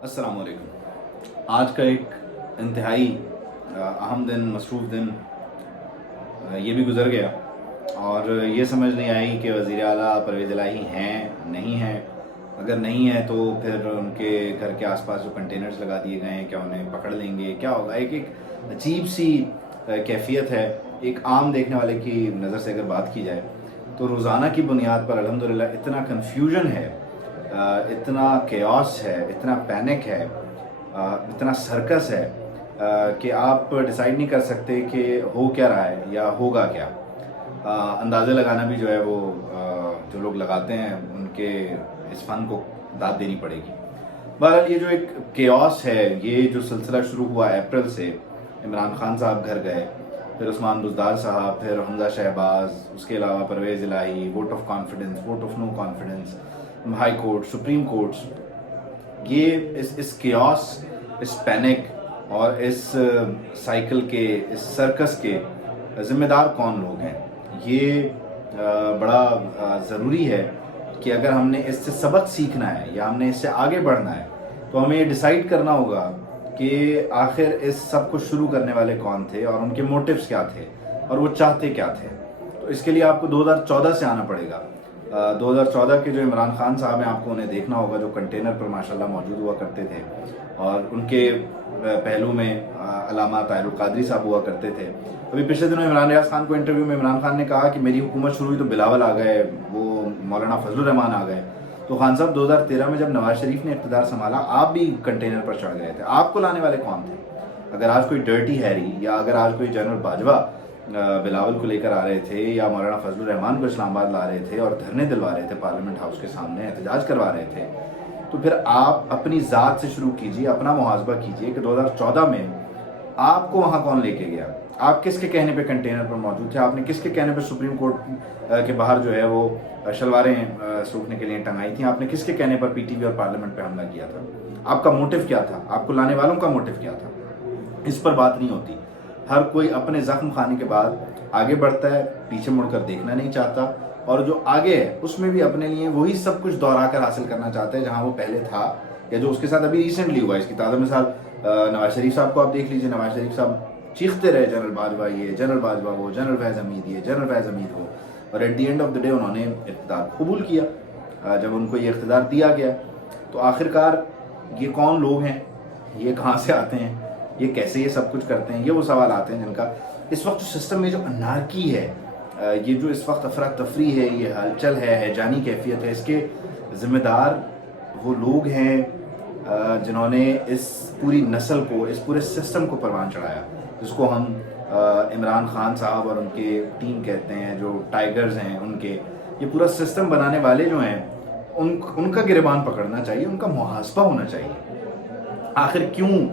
अस्सलाम वालेकुम। आज का एक इंतहाई अहम दिन, मसरूफ़ दिन ये भी गुज़र गया और ये समझ नहीं आई कि वज़ीर आला परवेज़ इलाही हैं नहीं हैं। अगर नहीं है तो फिर उनके घर के आसपास जो कंटेनर्स लगा दिए गए हैं, क्या उन्हें पकड़ लेंगे, क्या होगा? एक एक अजीब सी कैफियत है। एक आम देखने वाले की नज़र से अगर बात की जाए तो रोज़ाना की बुनियाद पर अल्हम्दुलिल्लाह इतना कन्फ्यूजन है, इतना केओस है, इतना पैनिक है, इतना सर्कस है कि आप डिसाइड नहीं कर सकते कि हो क्या रहा है या होगा क्या। अंदाज़े लगाना भी जो है वो जो लोग लगाते हैं उनके इस फ़न को दाद देनी पड़ेगी। बहरहाल ये जो एक केओस है, ये जो सिलसिला शुरू हुआ अप्रैल से, इमरान खान साहब घर गए, फिर उस्मान बुज़दार साहब, फिर हमजा शहबाज, उसके अलावा परवेज़ इलाही, vote of confidence, vote of no confidence, high court, supreme courts, ये इस केओस, इस पैनिक और इस साइकिल के, इस सर्कस के ज़िम्मेदार कौन लोग हैं? ये बड़ा ज़रूरी है कि अगर हमने इससे सबक सीखना है या हमने इससे आगे बढ़ना है तो हमें ये डिसाइड करना होगा कि आखिर इस सब को शुरू करने वाले कौन थे और उनके मोटिव्स क्या थे और वो चाहते क्या थे। तो इसके लिए आपको 2014 से आना पड़ेगा। 2014 के जो इमरान खान साहब हैं, आपको उन्हें देखना होगा, जो कंटेनर पर माशाल्लाह मौजूद हुआ करते थे और उनके पहलू में अल्लामा ताहिरुल क़ादरी साहब हुआ करते थे। अभी पिछले दिनों इमरान रियाज खान को इंटरव्यू में इमरान खान ने कहा कि मेरी हुकूमत शुरू हुई तो बिलावल आ गए, वो मौलाना फजलुर रहमान आ गए। तो खान साहब 2013 में जब नवाज शरीफ ने इक़्तिदार संभाला, आप भी कंटेनर पर चढ़ गए थे। आपको लाने वाले कौन थे? अगर आज कोई डर्टी हैरी या अगर आज कोई जनरल बाजवा बिलावल को लेकर आ रहे थे या मौलाना फजलुर रहमान को इस्लामाबाद ला रहे थे और धरने दिलवा रहे थे पार्लियामेंट हाउस के सामने, एहतजाज करवा रहे थे, तो फिर आप अपनी ज़ात से शुरू कीजिए, अपना मुहासबा कीजिए कि 2014 में आपको वहाँ कौन लेके गया? आप किसके कहने पे कंटेनर पर मौजूद थे? आपने किसके कहने पे सुप्रीम कोर्ट के बाहर जो है वो शलवारें सूखने के लिए टंगाई थी? आपने किसके कहने पर पीटीवी और पार्लियामेंट पे हमला किया था? आपका मोटिव क्या था? आपको लाने वालों का मोटिव क्या था? इस पर बात नहीं होती। हर कोई अपने जख्म खाने के बाद आगे बढ़ता है, पीछे मुड़कर देखना नहीं चाहता, और जो आगे है उसमें भी अपने लिए वही सब कुछ दोहरा कर हासिल करना चाहता है जहाँ वो पहले था या जो उसके साथ अभी रिसेंटली हुआ है। इसकी ताज़ा मिसाल नवाज शरीफ साहब को आप देख लीजिए। नवाज शरीफ साहब चीखते रहे जनरल बाजवा ये, जनरल बाजवा वो, जनरल फैज़ हमीद ये, जनरल फैज़ हमीद वो, और at the end of the day उन्होंने इक़्तिदार कबूल किया। जब उनको ये इक़्तिदार दिया गया तो आखिरकार ये कौन लोग हैं, ये कहाँ से आते हैं, ये कैसे ये सब कुछ करते हैं, ये वो सवाल आते हैं जिनका इस वक्त सिस्टम में जो अनार्की है, ये जो इस वक्त अफरा तफरी है, ये हलचल है, जानी कैफियत है, इसके ज़िम्मेदार वो लोग हैं जिन्होंने इस पूरी नस्ल को, इस पूरे सिस्टम को परवान चढ़ाया, जिसको हम इमरान खान साहब और उनके टीम कहते हैं, जो टाइगर्स हैं उनके। ये पूरा सिस्टम बनाने वाले जो हैं उनका गिरबान पकड़ना चाहिए, उनका मुहासबा होना चाहिए। आखिर क्यों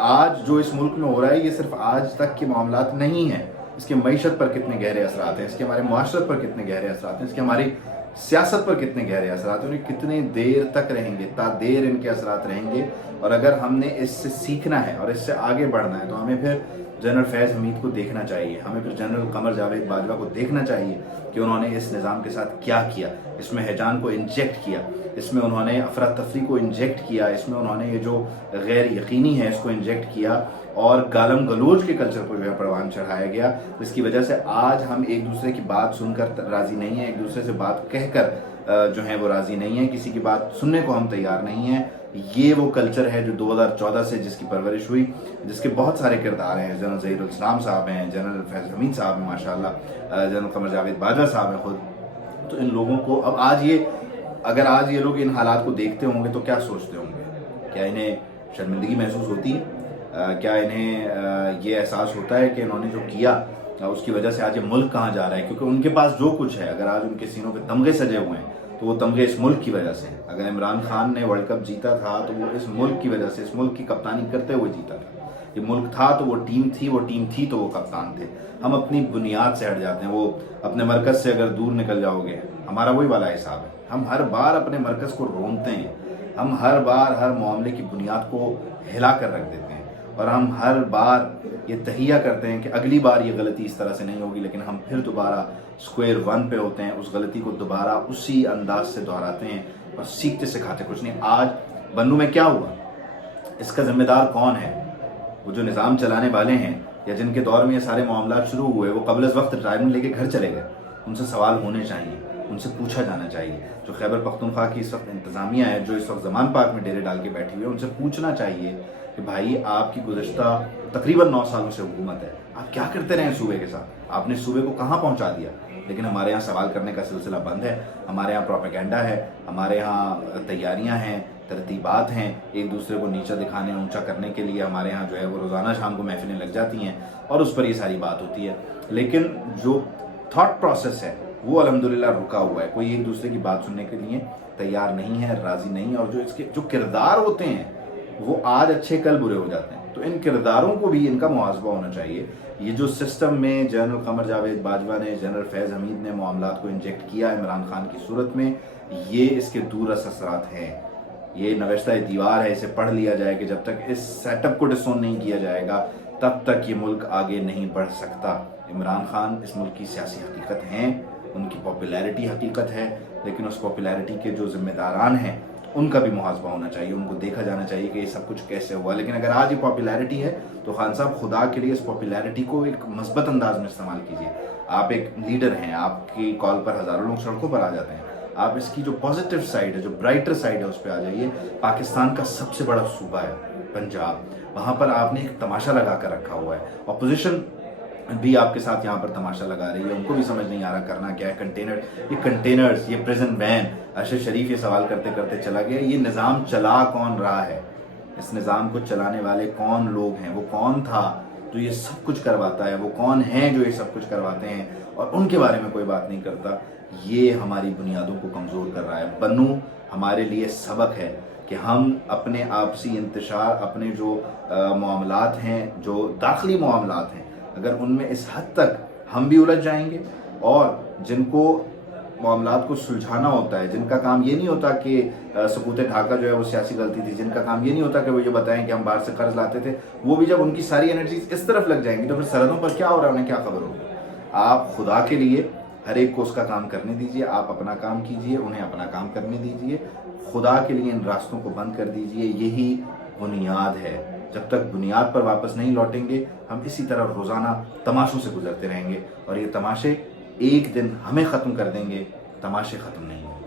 आज जो इस मुल्क में हो रहा है ये सिर्फ आज तक के मामलात नहीं हैं, इसके मईशत पर कितने गहरे असरात हैं, इसके हमारे मुआशरत पर कितने गहरे असरात हैं, इसके हमारी सियासत पर कितने गहरे असरात हैं, उन्हें कितने देर तक रहेंगे, ता देर इनके असरात रहेंगे। और अगर हमने इससे सीखना है और इससे आगे बढ़ना है तो हमें फिर जनरल फैज़ हमीद को देखना चाहिए, हमें फिर जनरल कमर जावेद बाजवा को देखना चाहिए कि उन्होंने इस निज़ाम के साथ क्या किया। इसमें हैजान को इंजेक्ट किया, इसमें उन्होंने अफरा तफरी को इंजेक्ट किया, इसमें उन्होंने ये जो गैर यकीनी है इसको इंजेक्ट किया और गालम गलोच के कल्चर को जो है परवान चढ़ाया गया। जिसकी वजह से आज हम एक दूसरे की बात सुनकर राज़ी नहीं हैं, एक दूसरे से बात कहकर जो है वो राज़ी नहीं है, किसी की बात सुनने को हम तैयार नहीं हैं। ये वो कल्चर है जो 2014 से जिसकी परवरिश हुई, जिसके बहुत सारे किरदार हैं। जनरल ज़हीरुल इस्लाम साहब हैं, जनरल फैज़ हमीद साहब हैं माशाल्लाह, जनरल कमर जावेद बाजवा साहब हैं खुद। तो इन लोगों को अब अगर आज ये लोग इन हालात को देखते होंगे तो क्या सोचते होंगे? क्या इन्हें शर्मिंदगी महसूस होती है? क्या इन्हें ये एहसास होता है कि इन्होंने जो किया उसकी वजह से आज ये मुल्क कहाँ जा रहा है? क्योंकि उनके पास जो कुछ है, अगर आज उनके सीनों पे तमगे सजे हुए हैं तो वो तमगे इस मुल्क की वजह से। अगर इमरान खान ने वर्ल्ड कप जीता था तो वो इस मुल्क की वजह से, इस मुल्क की कप्तानी करते हुए जीता था। ये मुल्क था तो वो टीम थी, वो टीम थी तो वो कप्तान थे। हम अपनी बुनियाद से हट जाते हैं, वो अपने मरकज़ से अगर दूर निकल जाओगे, हमारा वही वाला हिसाब है। हम हर बार अपने मरकज़ को रोनते हैं, हम हर बार हर मामले की बुनियाद को हिला कर रख देते हैं और हम हर बार ये तहिया करते हैं कि अगली बार ये गलती इस तरह से नहीं होगी, लेकिन हम फिर दोबारा स्क्वायर वन पे होते हैं, उस गलती को दोबारा उसी अंदाज से दोहराते हैं और सीखते सिखाते कुछ नहीं। आज बन्नू में क्या हुआ? اس کا ذمہ دار کون ہے؟ وہ جو نظام چلانے والے ہیں یا جن کے دور میں یہ سارے معاملات شروع ہوئے، وہ قبل از وقت ریٹائرمنٹ لے کے گھر چلے گئے، ان سے سوال ہونے چاہیے، ان سے پوچھا جانا چاہیے۔ جو خیبر پختونخوا کی اس وقت انتظامیہ ہے، جو اس وقت زمان پارک میں ڈیرے ڈال کے بیٹھی ہوئی ہے، ان سے پوچھنا چاہیے کہ بھائی آپ کی گزشتہ تقریباً 9 سالوں سے حکومت ہے، آپ کیا کرتے رہے صوبے کے ساتھ؟ آپ نے صوبے کو کہاں پہنچا دیا؟ لیکن ہمارے یہاں سوال کرنے کا سلسلہ بند ہے، ہمارے یہاں پروپیگنڈا ہے، ہمارے یہاں تیاریاں ہیں، ترتیبات ہیں، ایک دوسرے کو نیچا دکھانے اونچا کرنے کے لیے ہمارے یہاں جو ہے وہ روزانہ شام کو محفلیں لگ جاتی ہیں اور اس پر یہ ساری بات ہوتی ہے۔ لیکن جو تھاٹ پروسیس ہے وہ الحمدللہ رکا ہوا ہے، کوئی ایک دوسرے کی بات سننے کے لیے تیار نہیں ہے، راضی نہیں ہے، اور جو اس کے جو کردار ہوتے ہیں وہ آج اچھے کل برے ہو جاتے ہیں، تو ان کرداروں کو بھی ان کا محاسبہ ہونا چاہیے۔ یہ جو سسٹم میں جنرل قمر جاوید باجوہ نے، جنرل فیض حمید نے معاملات کو انجیکٹ کیا عمران خان کی صورت میں، یہ اس کے دور اثرات ہیں، یہ نوشتہ دیوار ہے، اسے پڑھ لیا جائے کہ جب تک اس سیٹ اپ کو ڈسون نہیں کیا جائے گا تب تک یہ ملک آگے نہیں بڑھ سکتا۔ عمران خان اس ملک کی سیاسی حقیقت ہیں، ان کی پاپولیرٹی حقیقت ہے، لیکن اس پاپولیرٹی کے جو ذمہ داران ہیں ان کا بھی محاسبہ ہونا چاہیے، ان کو دیکھا جانا چاہیے کہ یہ سب کچھ کیسے ہوا۔ لیکن اگر آج یہ پاپولیرٹی ہے تو خان صاحب خدا کے لیے اس پاپولیرٹی کو ایک مثبت انداز میں استعمال کیجیے۔ آپ ایک لیڈر ہیں، آپ کی کال پر ہزاروں لوگ سڑکوں پر آ جاتے ہیں، آپ اس کی جو پازیٹیو سائڈ ہے، جو برائٹر سائڈ ہے اس پہ آ جائیے۔ پاکستان کا سب سے بڑا صوبہ ہے پنجاب، وہاں پر آپ نے ایک تماشا لگا کر رکھا ہوا ہے، اپوزیشن بھی آپ کے ساتھ یہاں پر تماشا لگا رہی ہے، ان کو بھی سمجھ نہیں آ رہا کرنا کیا ہے۔ کنٹینرز، یہ پریزن وین، ارشد شریف یہ سوال کرتے کرتے چلا گیا، یہ نظام چلا کون رہا ہے؟ اس نظام کو چلانے والے کون لوگ ہیں؟ وہ کون تھا جو یہ سب کچھ کرواتا ہے؟ وہ کون ہیں جو یہ سب کچھ کرواتے ہیں اور ان کے بارے میں کوئی بات نہیں کرتا؟ یہ ہماری بنیادوں کو کمزور کر رہا ہے۔ بنو ہمارے لیے سبق ہے کہ ہم اپنے آپسی انتشار، اپنے جو معاملات ہیں، جو داخلی معاملات ہیں، اگر ان میں اس حد تک ہم بھی الجھ جائیں گے، اور جن کو معاملات کو سلجھانا ہوتا ہے، جن کا کام یہ نہیں ہوتا کہ سقوط ڈھاکہ جو ہے وہ سیاسی غلطی تھی، جن کا کام یہ نہیں ہوتا کہ وہ یہ بتائیں کہ ہم باہر سے قرض لاتے تھے، وہ بھی جب ان کی ساری انرجیز اس طرف لگ جائیں گی تو پھر سرحدوں پر کیا ہو رہا ہے انہیں کیا خبر ہوگی؟ آپ خدا کے لیے ہر ایک کو اس کا کام کرنے دیجئے، آپ اپنا کام کیجئے، انہیں اپنا کام کرنے دیجئے، خدا کے لیے ان راستوں کو بند کر دیجئے۔ یہی بنیاد ہے، جب تک بنیاد پر واپس نہیں لوٹیں گے ہم اسی طرح روزانہ تماشوں سے گزرتے رہیں گے، اور یہ تماشے ایک دن ہمیں ختم کر دیں گے، تماشے ختم نہیں ہوں گے۔